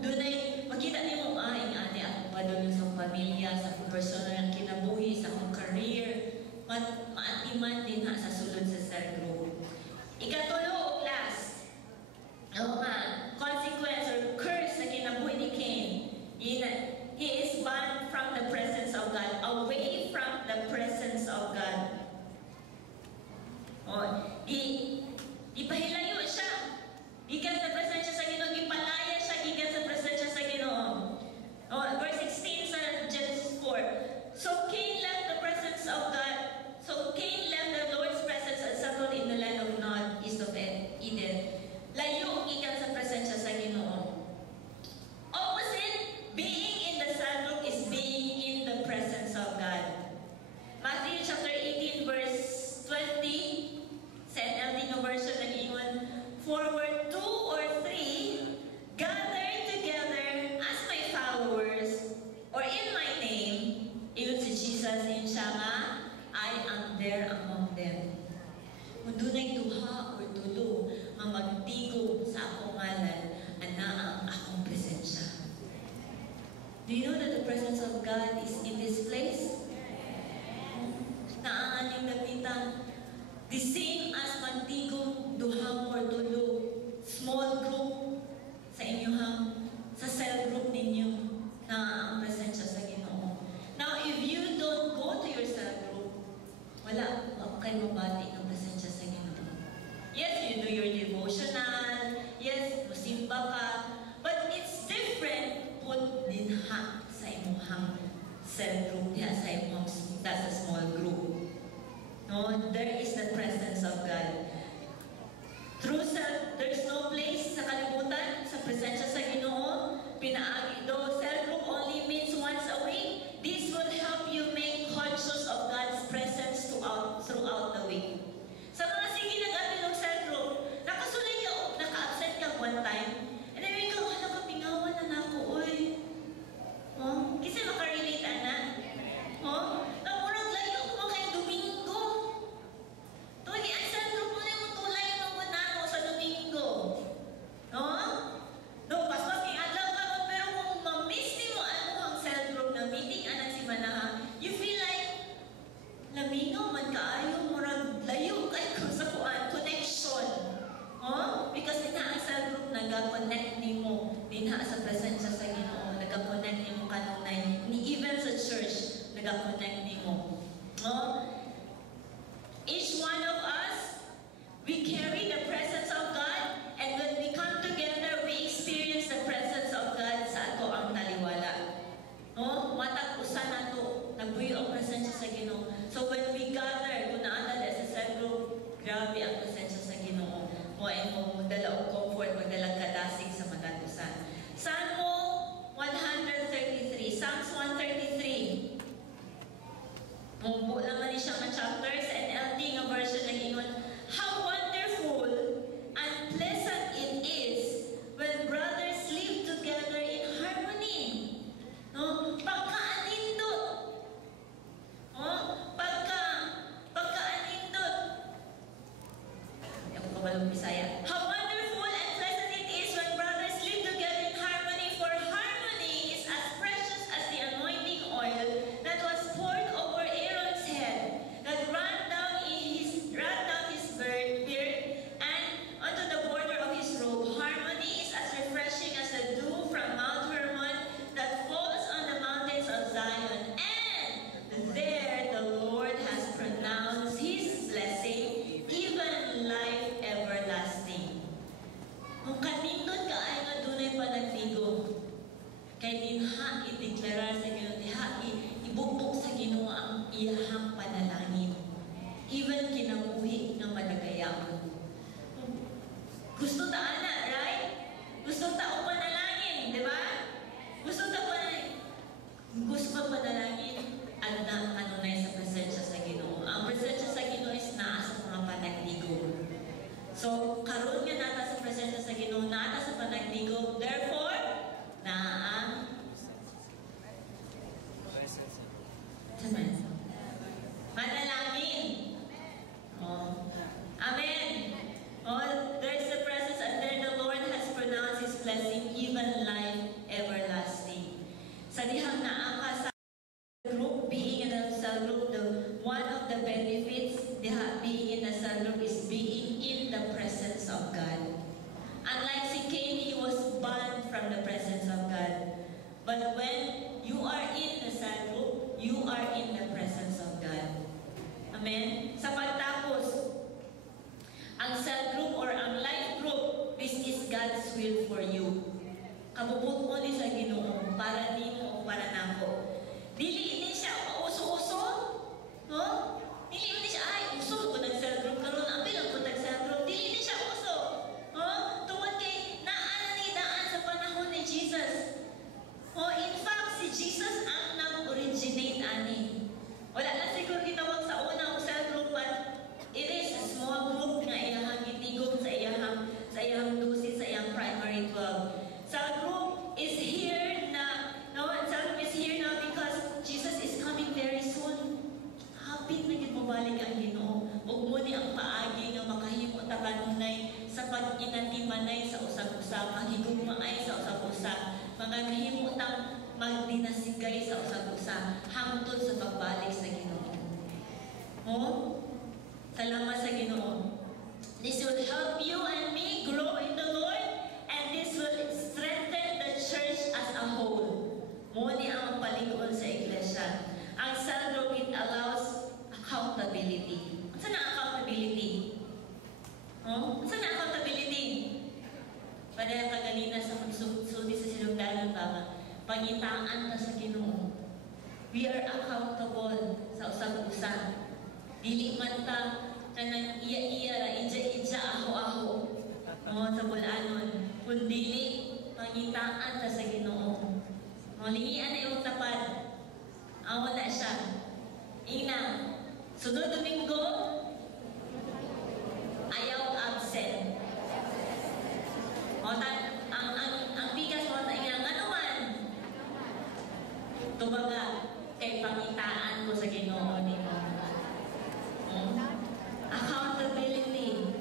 Dunay makita nimo ing ate ako pa doon sa pamilya, sa personal ang kinabuhi, sa akong career. Maatiman din ha sa sulod sa cell group. Ikatulo, last. Oo nga, consequence or curse na kinabuhi ni Cain. He is banned from the presence of God, away from the presence of God. Oh, ipahilayo siya. Gikan sa presensya sa Ginoo, ipalaya siya gikan sa presensya sa Ginoo. Oh, verse 16 sa Genesis 4. So Cain left the presence of God. So Cain left the Lord's presence and settled in the land of Nod, east of Eden. Layo gikan sa presensya sa Ginoo. Opposite, being in the cell group is being in the presence of God. Matthew chapter 18 verse 20, sa NLT version nag-ingon, for where 2 or 3 gather together as my followers or in my name, iyon si Jesus in siya nga, I am there among them. Kung dunay duha or tulo nga magtigom sa akong ngalan, ana ang akong presensya. Do you know that the presence of God is in this place? Naaaning napitan, the same as magtigom duha or tulo, small group sa inyong, sa cell group ninyo, na ang presensya sa Ginoo. Now, if you don't go to your cell group, wala kayo mabati ng presensya sa Ginoo. Yes, you do your devotional. Yes, musimba ka. But it's different put din ha sa imuhang cell group, diha sa imuhang sa small group. No, there is the presence of God. Through cell, there's no place sa kalibutan, sa presensya sa Ginoo. Pinaagi do, cell group only meets once a week. This will help you make conscious of God's presence throughout the week. Sa mga sige nag-atilong cell group, nakasulay ka o naka-absent ka one time, and then may ka, wala ka pingawan na nako, oy. Oh, kasi makarelate, ana. Oh, namurag layo ko kay Domingo. Tuwagi, ang cell group mo na mo tulay ng bunano sa Domingo. No? No, pas-pas kay adlaw ka, pero kung ma-miss mo ano ang cell group na meeting, anak si Manaha, you feel like lamingaw man kaayo, murag layo kay kung sa kuan, connection. Oh? Because dinha ang cell group nag-connect nimo dinha sa presensya sa Ginoo, nag-connect nimo kanunay, ni even sa church, nag-connect nimo. Oh? Each one of us, we carry the presence of God, and when we come together, we experience the presence of God sa ato ang taliwala. No? Matag usa nato nagbuyo ang presensya sa Ginoo. So when we gather, kung naadala sa cell group, grabe ang presensya sa Ginoo. Mo ay mo dala og comfort, magdala kadasig sa matag-usan. Salmo 133, Psalms 133. Mumbo naman Gusto tao panalangin, di ba? Gusto tao panalangin. Gusto panalangin at ano na sa presensya sa Ginoo. Ang presensya sa Ginoo is naa sa mga panagdigo. So, karon nga nata sa presensya sa Ginoo, nata sa panagdigo. Therefore, naa ang manalangin. Oh. Amen. Oh, there is the presence and there the Lord has pronounced His blessing, even life everlasting. Sa dihang naa ka sa group, being in a cell group, one of the benefits being in a cell group is being in the presence of God. Unlike si Cain, he was banned from the presence of God. But when you are in the cell group, you are in the presence of God. Amen? Sa pagtapos, ang cell group or ang life group, this is God's will for you. Kabubot mo ni sa Ginoo para di mo o para nako. Dili ini siya uso-uso. No? Dili ini siya ay uso ko nag cell group karon abi lang ko nag cell group. Dili ini siya uso. Oh, tungod kay naa ni daan sa panahon ni Jesus. Oh, in fact si Jesus ang nag-originate ani. Wala na siguro gitawag sa una og cell group but it is a small group nga iyang gitigom sa iyang dusis sa iyang primary 12. Cell group is here na cell group is here now because Jesus is coming very soon. Hapit na gid mobalik ang Ginoo. Ug mo ni ang paagi nga makahimo ta kanunay sa pag-inatimanay sa usag-usa, mahigugmaay sa usag-usa, mga kahimo tang magdinasigay sa usag-usa hangtod sa pagbalik sa Ginoo. Oh? Salamat sa Ginoo. This will help you and me grow in the Lord, and this will strengthen the church as a whole. Muni ang palingon sa iglesia. Ang cell group, it allows accountability. Saan ang accountability? Oh? Saan ang accountability? Padala ka ganina sa magsulti sa sinugdanan tama. Pangitaan ka sa Ginoo. We are accountable sa usag-usa. Dili man ta kanang iya-iya ra ija-ija aho-aho sa bulanon kun dili pangitaan ta sa Ginoo. Lingian na yung tapad. Wala siya. Ina, sunod Domingo ayaw absent. Ang bigas mo ta ina nga naman. Tubaga kay pangitaan ko sa Ginoo nimo. Accountability.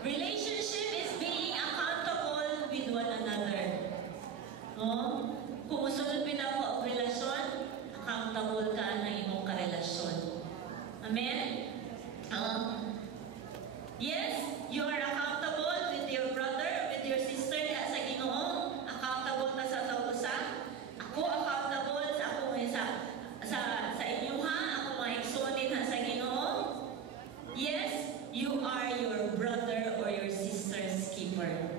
Relationship is being accountable with one another. Kung usunod pinako ang relasyon, accountable ka ng imong karelasyon. Amen? Yes, you are accountable with your brother, with your sister sa Ginoo. Accountable na sa usa. Ako accountable sa akong sa inyo ha, ako maigsunin ha sa Ginoo. Yes, you are your brother or your sister's keeper.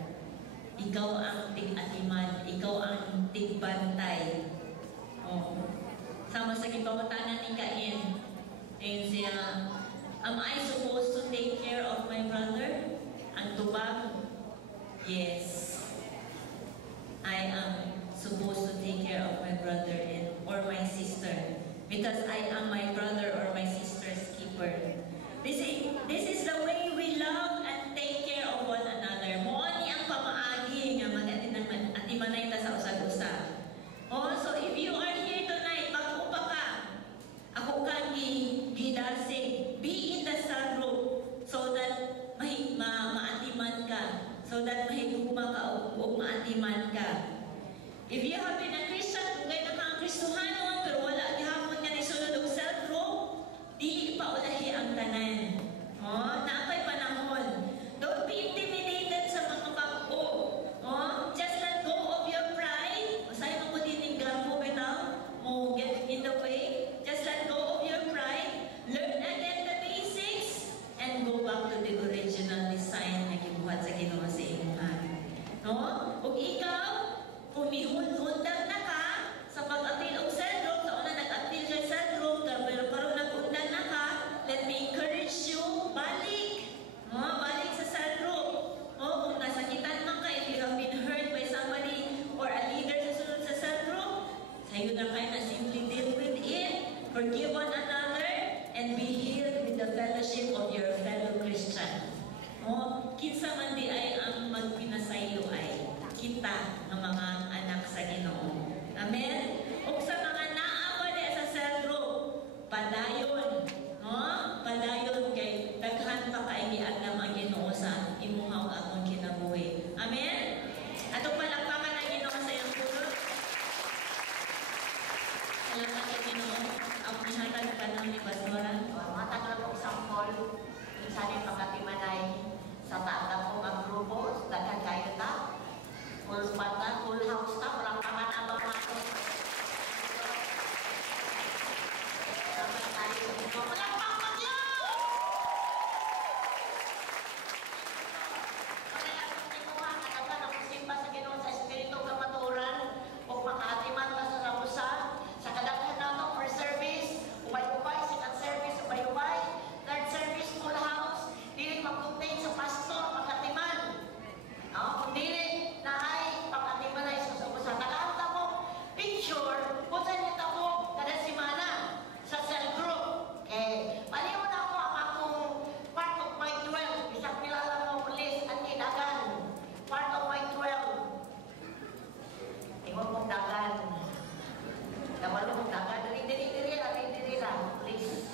Ikaw ang tig-atiman, ikaw ang tigbantay. Sama sa gipamatanan ni Cain. Ayun siya, am I supposed to take care of my brother? Ang tubag? Yes. I am supposed to take care of my brother or my sister because I am my brother or my sister's keeper. This is the way we love and take care of one another. Moani ang pamaagi nga mag-atimanay ta sa usag-usa. So if you are here tonight, pag-upa ka, ako kang gidasig, be in the cell group so that maatiman ka, so that mahigugma ka o maatiman ka. If you have been a Christian, kung gaya na kang Kristohanon, pero wala gihapon nga nisulod og cell group, dili pa ulahi ang tanan. Napay panahon. Don't be intimidated sa mga pag-o. Just let go of your pride. Masaya mo din mo bitaw. Get in the way. Just let go of your pride. Learn again the basics and go back to the original design na gibuhat sa Ginoo sa imuhan. Ug ikaw, humihundag na ka sa pag-apil og cell group. Sa una nag-apil ka cell group, pero karon nag-undan na ka. Let me encourage you, balik. kita ng mga anak sa Ginoo. Amen? O sa mga naa pa sa cell group, padayon, no? Padayon kay daghan pa kay giagam ang Ginoo sa imuha ug akong kinabuhi. Amen? Atong palakpakan ang Ginoo sa iyang pulot. Salamat kay Ginoo. Ang ihatag pa ng ni Pastora. Matag lang kong sampol, minsan pagkatimanay sa taatang kong ang grupo, daghan kayo ta, full bata, full house ta, walang pangan-abang nato. Salamat tayo. Walang pangpagyo! Kaya kung tinuha, katagan ang simba sa Ginoo sa Espiritu kamaturan, o makaatiman ka sa ramusa, sa kadaghan na ito, first service, ubay-ubay, second service, ubay-ubay, third service, full house, dili mag-contain sa pastor, pagkatiman. No? Kung dili na ay pagkatiman ay susubusan. Nakaanta mo, picture, kung saan niya tabo, kada simana, sa cell group. Okay. Paliwan ako ang akong part of my 12. Isang kilala mo, police, at dagan. Part of my 12. Tingnan mong dagan. Nawalo mong dagan. Diri lang, please.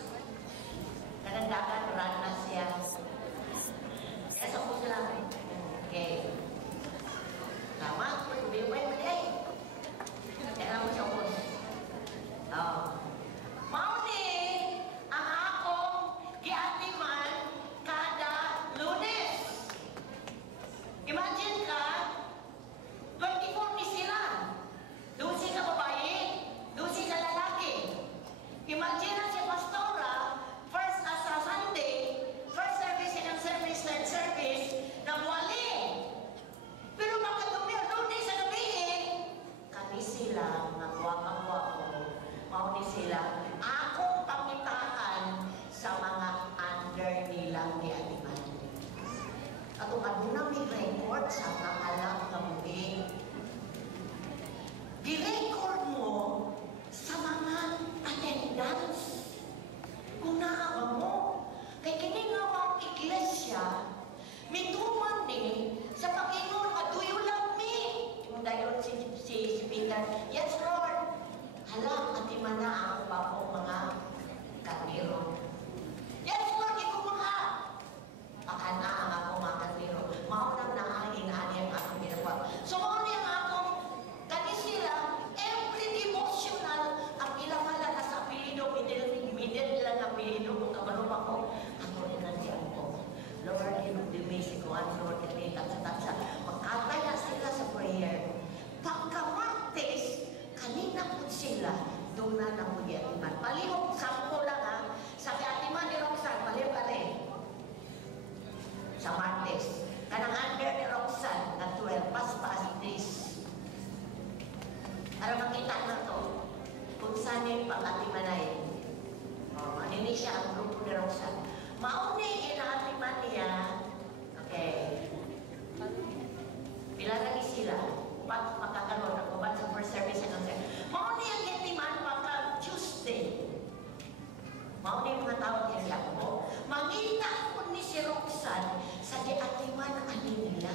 Dagan, run na siya. Yes, ako sila. Okay. Salamat. Wait. Kaya mo siya po. Mauni, ang akong giatiman kada Lunes. Imagine ka, 24 ni sila. 12 ka babae, 12 ka lalaki. Imagine na si Pastora, first sa Sunday, first service, second service, third service, nagwali. Pero makadumi ang Lunes sa gabi kami sila, nagwakang-wako, mauni sila, akong pangitaan sa mga under nilang ni Atiman. At aduna may record sa naalam na muli. Di-record mo sa mga attendance. Kung naawa mo, kay kiningawang iglesia, mituman ni sa Panginoon at do you love me? Yung dayon si Peter, yes Lord. Hala, Atiman na ang papong mga kaniro. Yes Lord, ikaw mga. Pakana ang akong mga kaniro. Maunang na ang inaani ang akong ginagawa. So, mauna ang akong kanisila, every devotional, ang ilang hala na sa apelido, middle nila ng apelido, kung kabalong ako, ako rin nandiyan ko. Lord, hinugdimi si Kuan, Lord, kanita sa tatsa. Magkatay na sila sa prayer. Pagkamartes, kanina po sila, doon na na mo di Atiman. Palihog, sampo lang ha. Sa Atiman ni Roxanne, palihog ka rin. Sa Martes. Kanang under ni Roxanne, na 12, pas-pas, days. Para makita na to, kung saan yung pag-atimanay. Manini siya ang grupo ni Roxanne. Mauni ina-atiman niya, okay, pila lagi sila, upat makakaroon ng upat sa first service and service. Mauni ang atiman pagka Tuesday. Mauni mga tawag niya siya ko. Mangita po ni si Roxanne sa di-atiman ani nila.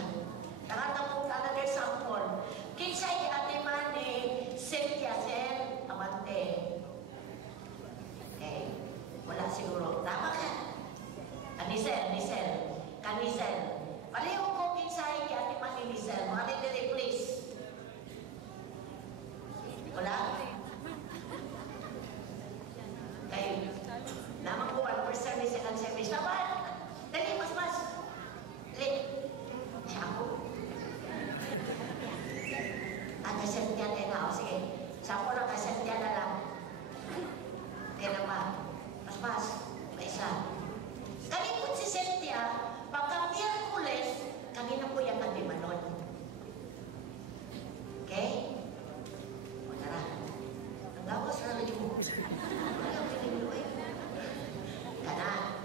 Nakatapong ka na their sample. Kinsa di-atiman ni Cynthia Sen Amante. Okay. Wala siguro. Tama ka? Kanisel. Paliho ko kinsay ki atiman ni Nisel. Mga titiri, please. Wala? Kayo. Naman po, first service, second service. Dapat! Dali, mas. Dali. Siya ako. Kasentya tayo na. O sige. Sampo lang, kasentya na lang. Kaya naman. Mas. May isa. Kalimut si Cynthia, pagka Miyerkules, kanina po yung Atimanon. Okay? O tara. Ang gawas na rin mo. Ayaw pinilo eh. Kana.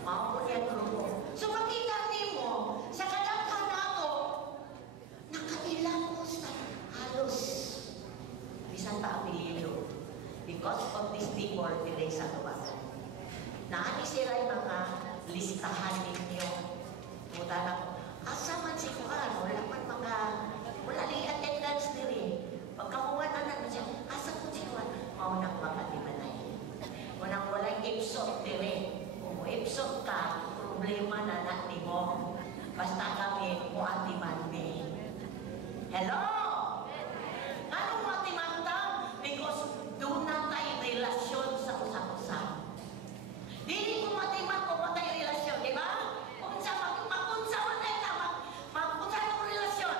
Mao po niya grupo. So makita niyo sa kadaghan na ako, nakailang ko sa halos. Bisan pa ang pililo. Because of this people, today sa tuwasan. Naani sila yung mga listahan ninyo. Puta na, asa man si Kuan, wala Hello? Anong matimantang? Because doon na tayo relasyon sa usa-usa. Dili ko matimang kung matay relasyon, di ba? Kung sa makunsa matay ka, makunsa yung relasyon.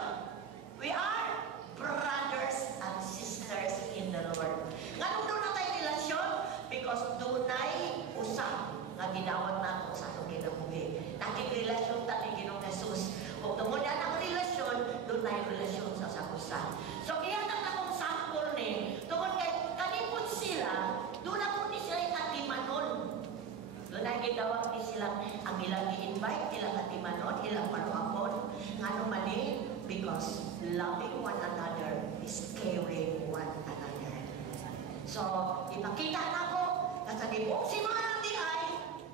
We are brothers and sisters in the Lord. Anong doon na tayo relasyon? Because doon ay usap nga ginawat na ako sa itong ginabuhi. Naking relasyon tayo Ginoong Jesus. Kung tungod yan ang relasyon, doon tayo relasyon sa usa-usa. So, kaya nang akong sample ni, tungod kay kanipod sila, doon ako ni sila atimanon. Doon ay gitawag ni sila ang ilang i-invite, ilang atimanon, ilang panuapon. Nga naman because loving one another is caring one another. So, ipakita na ko, nasa libok si mga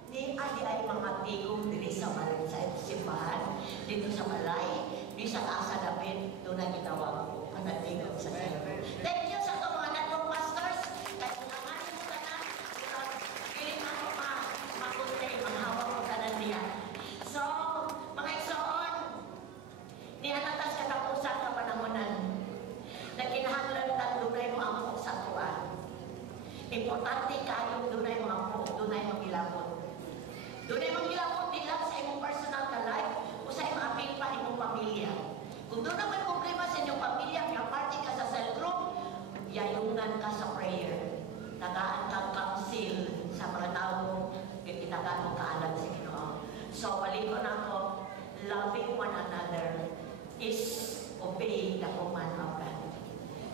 ni adi ay mga tigong dili sa balay sa simbahan, dito sa balay, di sa asa David, doon na gitawag ko, ang tigong sa sentro. Thank you sa itong mga natong pastors, kahit nanganin mo ka na, piling ako makuntay, maghawak ko ka na niya. So, mga igsoon, nianatas katapusan ka panahonan, na kinahanglan tan dunay mo ang sa tuwa. Importante kayo dunay mga po, dunay magilabot. Doon ay manggilapot din lang sa imong personal ka life o sa imong apil pa imong pamilya. Kung doon na may problema sa inyong pamilya, kaya party ka sa cell group, yayungan ka sa prayer. Tagaan kang counsel sa mga tao, itinagaan mo kaalam sa Ginoo. So, palikon ako, loving one another is obeying the command of God.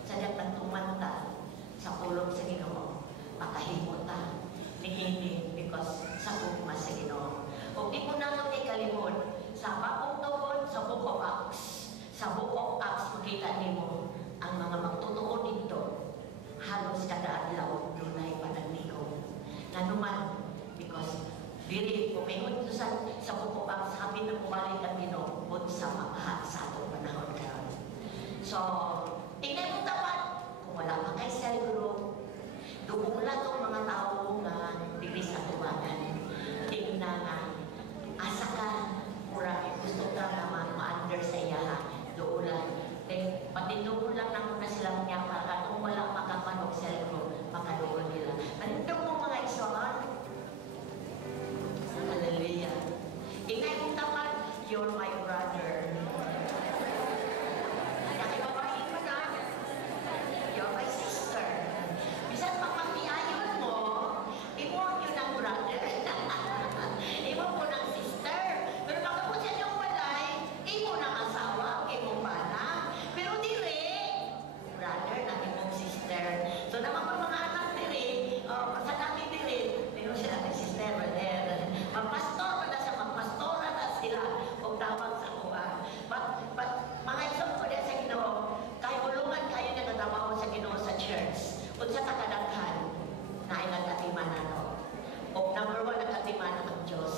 Sadya tumanta sa pulong sa Ginoo, makahimota. Nihinig because sa bukma sa Ginoo. Kung di mo na ito ikalimod, sa bakong tungkol, sa Book of Acts. Sa Book of Acts, makita niyo ang mga magtutuon dito. Halos kada adlaw, dunay panagnigo. Nga naman, because dili, pumingon ito sa Book of Acts, habi na pumalik ang Ginoo, sa mga sa atong panahon karon. So, tingnan mo tapat, kung wala pa kay cell group, doon lang itong mga tao nga dili sa tubanan. Tingnan nga, asa ka, mura, gusto ka nga ma-under sa iya, doon lang. Pati doon lang na muna silang niya para kung wala makapanog sa laro, makadoon nila. Anong mo mga isohan? Hallelujah. Ingay mong tapat, you're my brother. Nakibabahin mo na, you're my sister. Bisan pagpapiayon mo, imo yun ang brother. Imo po ng sister. Pero pagkapot siya yung walay, imo ng asawa, imo pana. Pero dire, brother na imong sister. So naman po mga anak dire, sa namin dire, pero sila ng sister, brother. Magpastor na siya, magpastora na sila, kung tawag sa kuha. Mga isang ko sa Ginoo, kayo ulungan kayo na natawaw sa Ginoo sa church. Kung sa takadaghan, na ay nagkatimanan. O number 1, nagkatimanan ng Diyos.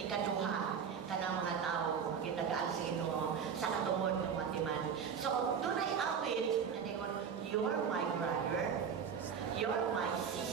Ikaduha, ka ng mga tao, gitagaan sa Ginoo, sa katungod ng matiman. So, doon ay awit, na you're my brother, you're my sister,